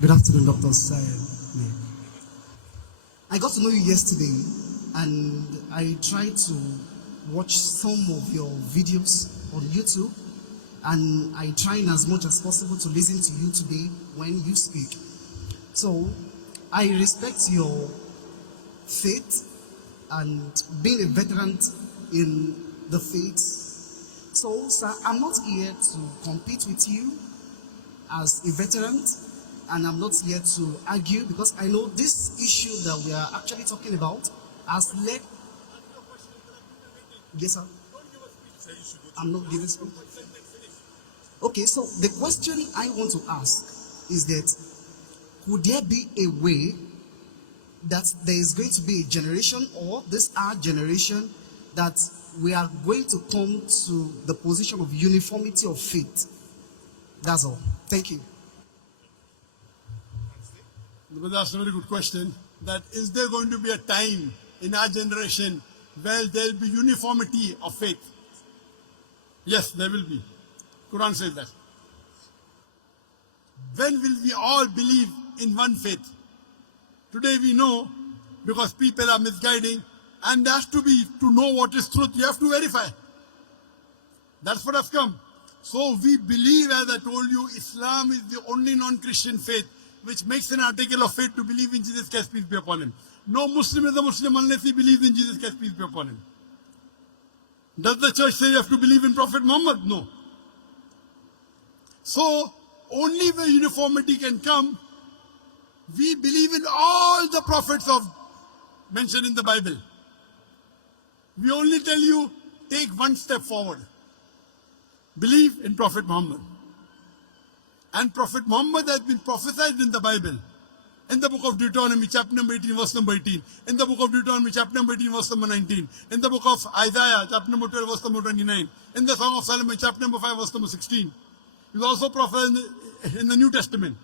Good afternoon, Dr. Zakir Naik. I got to know you yesterday, and I tried to watch some of your videos on YouTube, and I try as much as possible to listen to you today when you speak. So, I respect your faith and being a veteran in the faith. So, sir, I'm not here to compete with you as a veteran, and I'm not here to argue because I know this issue that we are actually talking about has led. Yes, sir. I'm not giving speech. Okay, so the question I want to ask is that could there be a way that there is going to be a generation, or this our generation, that we are going to come to the position of uniformity of faith? That's all. Thank you. That's a very good question. That is there going to be a time in our generation where there will be uniformity of faith? Yes, there will be. Quran says that. When will we all believe in one faith? Today we know, because people are misguiding, and there has to be, to know what is truth, you have to verify. That's what has come. So we believe, as I told you, Islam is the only non-Christian faith which makes an article of faith to believe in Jesus Christ, peace be upon him. No Muslim is a Muslim unless he believes in Jesus Christ, peace be upon him. Does the church say you have to believe in Prophet Muhammad? No. So, only where uniformity can come, we believe in all the prophets mentioned in the Bible. We only tell you, take one step forward. Believe in Prophet Muhammad. And Prophet Muhammad has been prophesied in the Bible. In the book of Deuteronomy, chapter number 18, verse number 18. In the book of Deuteronomy, chapter number 18, verse number 19. In the book of Isaiah, chapter number 12, verse number 29. In the Song of Solomon, chapter number 5, verse number 16. He's also prophesied in the New Testament.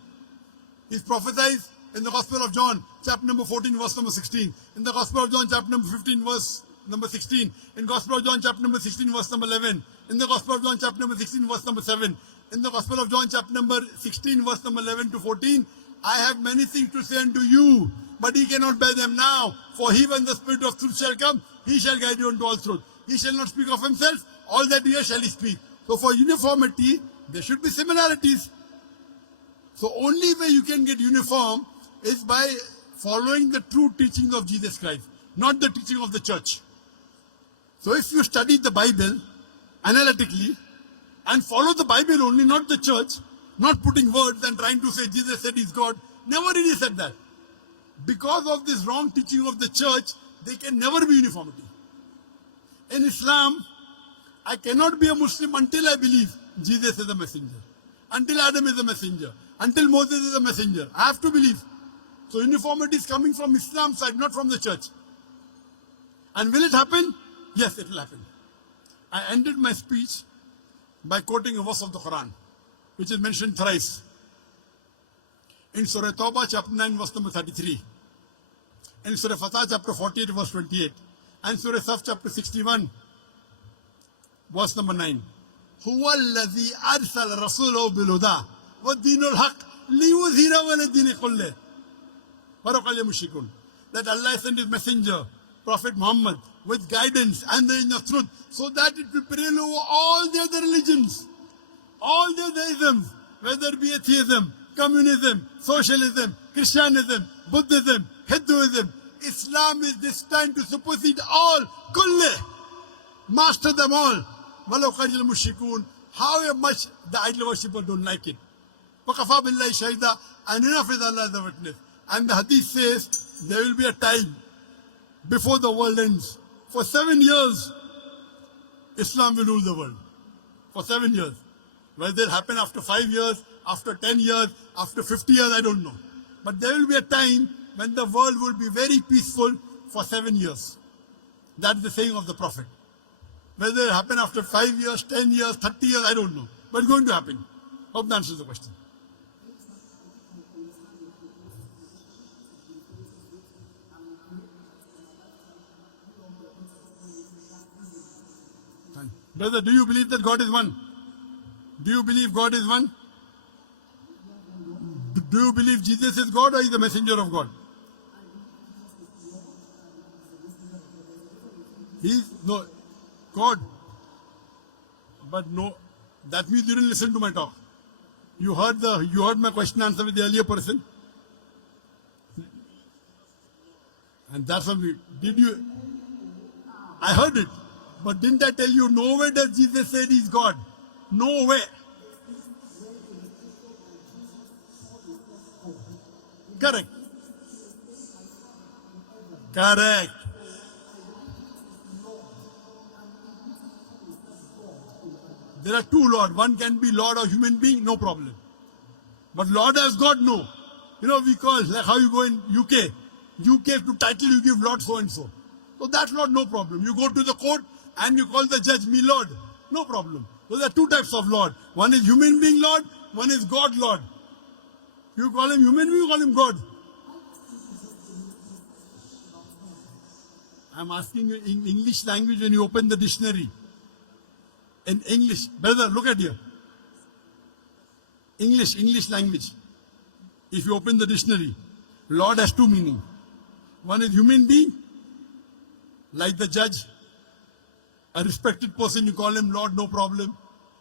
He's prophesied in the Gospel of John, chapter number 14, verse number 16. In the Gospel of John, chapter number 15, verse number 16. In Gospel of John, chapter number 16, verse number 11. In the Gospel of John, chapter number 16, verse number 7. In the Gospel of John, chapter number 16, verse number 11 to 14, I have many things to say unto you, but ye cannot bear them now. For he, when the Spirit of truth shall come, he shall guide you unto all truth. He shall not speak of himself, all that he hears shall he speak. So for uniformity, there should be similarities. So only way you can get uniform is by following the true teachings of Jesus Christ, not the teaching of the church. So if you study the Bible analytically and follow the Bible only, not the church, not putting words and trying to say Jesus said he's God, never really said that. Because of this wrong teaching of the church, there can never be uniformity. In Islam, I cannot be a Muslim until I believe Jesus is a messenger, until Adam is a messenger, until Moses is a messenger. I have to believe. So uniformity is coming from Islam's side, not from the church. And will it happen? Yes, it will happen. I ended my speech by quoting a verse of the Quran, which is mentioned thrice. In Surah Tawbah, chapter 9, verse number 33. In Surah Fatah, chapter 48, verse 28. And Surah Saf, chapter 61, verse number 9. هو الذي أرسل رسوله بالهدى والدين الحق ليظهره على الدين كله ولو كره المشركون. That Allah sent his messenger, Prophet Muhammad, with guidance and the inner truth, so that it will prevail over all the other religions, all the other isms, whether it be atheism, communism, socialism, Christianism, Buddhism, Hinduism. Islam is destined to supersede all, kulle, master them all. وَلَوْ قَرِيَ الْمُشْرِكُونَ. However much the idol worshippers don't like it. وَكَفَى بِاللَّهِ شَهِيدًا. And enough is Allah as a witness. And the hadith says there will be a time before the world ends. For 7 years, Islam will rule the world. For 7 years. Whether it happen after 5 years, after 10 years, after 50 years, I don't know. But there will be a time when the world will be very peaceful for 7 years. That's the saying of the Prophet. Whether it happen after 5 years, 10 years, 30 years, I don't know. But it's going to happen. Hope that answers the question. Brother, do you believe that God is one? Do you believe God is one? Do you believe Jesus is God or is the messenger of God? He's no God. But no, that means you didn't listen to my talk. You heard my question answer with the earlier person. And that's what did you? I heard it. But didn't I tell you nowhere does Jesus say he's God? Nowhere. Correct. Correct. There are two Lord. One can be Lord or human being, no problem. But Lord as God, no. You know, we call, like how you go in UK. UK to title you give Lord so and so. So that's not no problem. You go to the court and you call the judge me Lord. No problem. Those are two types of Lord. One is human being Lord, one is God Lord. You call him human being, you call him God. I'm asking you in English language when you open the dictionary. In English, brother, look at here. English language. If you open the dictionary, Lord has two meanings. One is human being, like the judge, a respected person, you call him Lord, no problem.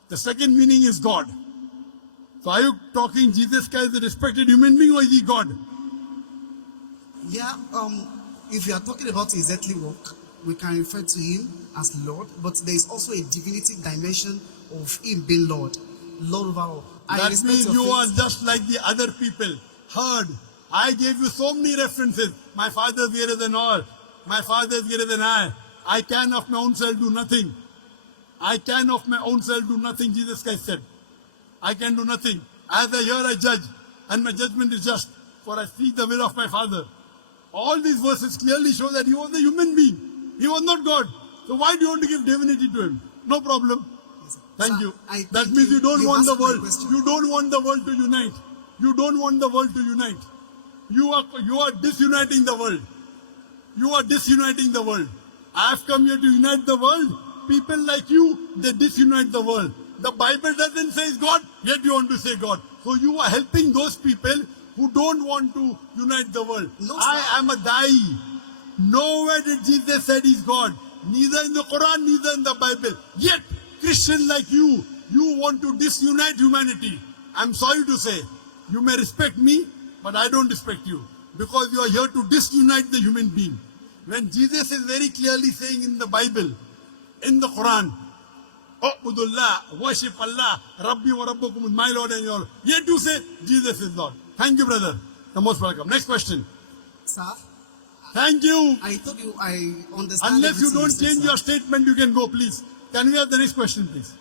The second meaning is God. So are you talking Jesus Christ is a respected human being or is he God? Yeah, if you are talking about his earthly work, we can refer to him as Lord, but there is also a divinity dimension of him being Lord. Lord over all. That means you are just like the other people. Heard. I gave you so many references. My Father is greater than all. My Father is greater than I. I can of my own self do nothing. I can of my own self do nothing, Jesus Christ said. I can do nothing. As I hear, I judge. And my judgment is just. For I seek the will of my Father. All these verses clearly show that he was a human being. He was not God. So why do you want to give divinity to him? No problem. Thank you. That means you don't want the world. You don't want the world to unite. You don't want the world to unite. You are disuniting the world. You are disuniting the world. I have come here to unite the world. People like you, they disunite the world. The Bible doesn't say God, yet you want to say God. So you are helping those people who don't want to unite the world. No, I am a da'i. Nowhere did Jesus say he's God. Neither in the Quran, neither in the Bible. Yet, Christians like you want to disunite humanity. I'm sorry to say, you may respect me, but I don't respect you. Because you are here to disunite the human being. When Jesus is very clearly saying in the Bible, in the Quran, U'budullah, worship Allah, Rabbi wa Rabbukum, my Lord and your Lord. Yet you say, Jesus is Lord. Thank you, brother. You're most welcome. Next question. Sir, Thank you. I told you I understand. Unless you don't everything change said, your statement, you can go, please. Can we have the next question, please?